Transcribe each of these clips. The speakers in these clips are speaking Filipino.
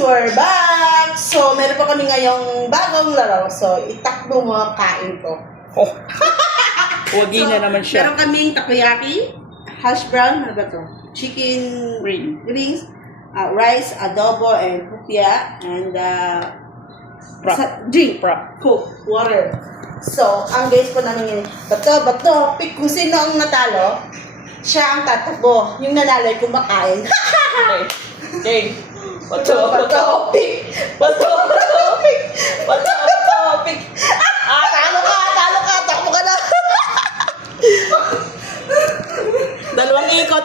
we're back! So, meron pa kami ngayong bagong laro. So, itakbo mo ang kain ko. Oh. Wagi na naman siya. Meron kaming takoyaki, hash brown, ano ba to? Chicken rings, rice, adobo, and pupia, and drink, Coke, water. So, ang guys po namin yun, bato, pick kung sino ang natalo, siya ang tatakbo. Yung nanalo ay kumakain. Okay. Bato, pick. Talo ka, takbo ka na. Dalawang ikot.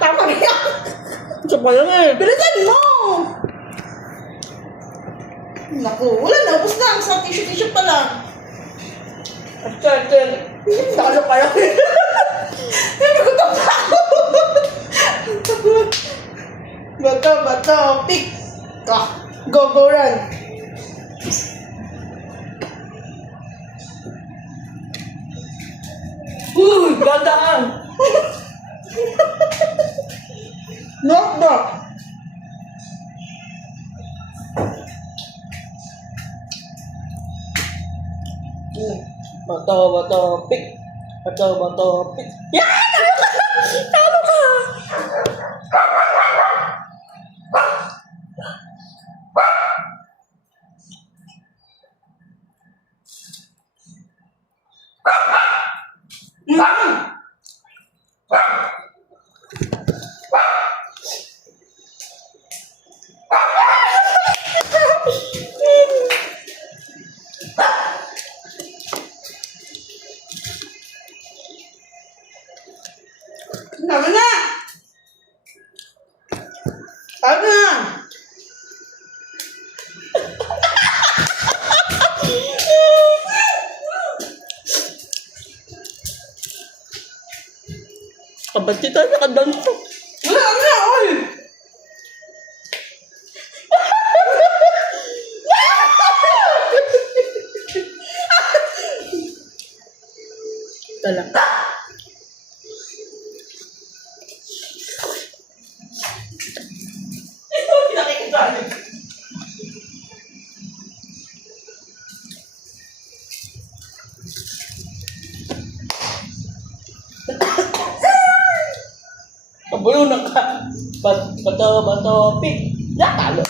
Tama niya. Sa pala nga eh. Bilisan mo! Naku, wala na. Ubus na. Sa tissue pa lang. Talo kayo. Hindi ko tapos. Bato. Pick. Go, run. Gandaan. Knockback. Bato, pick. Yeah! Talo ka! Tama na! Kabati tayo nakadanto. Wala na, oy! Tala. Kabuyo na ka. Bato, pick. Talo.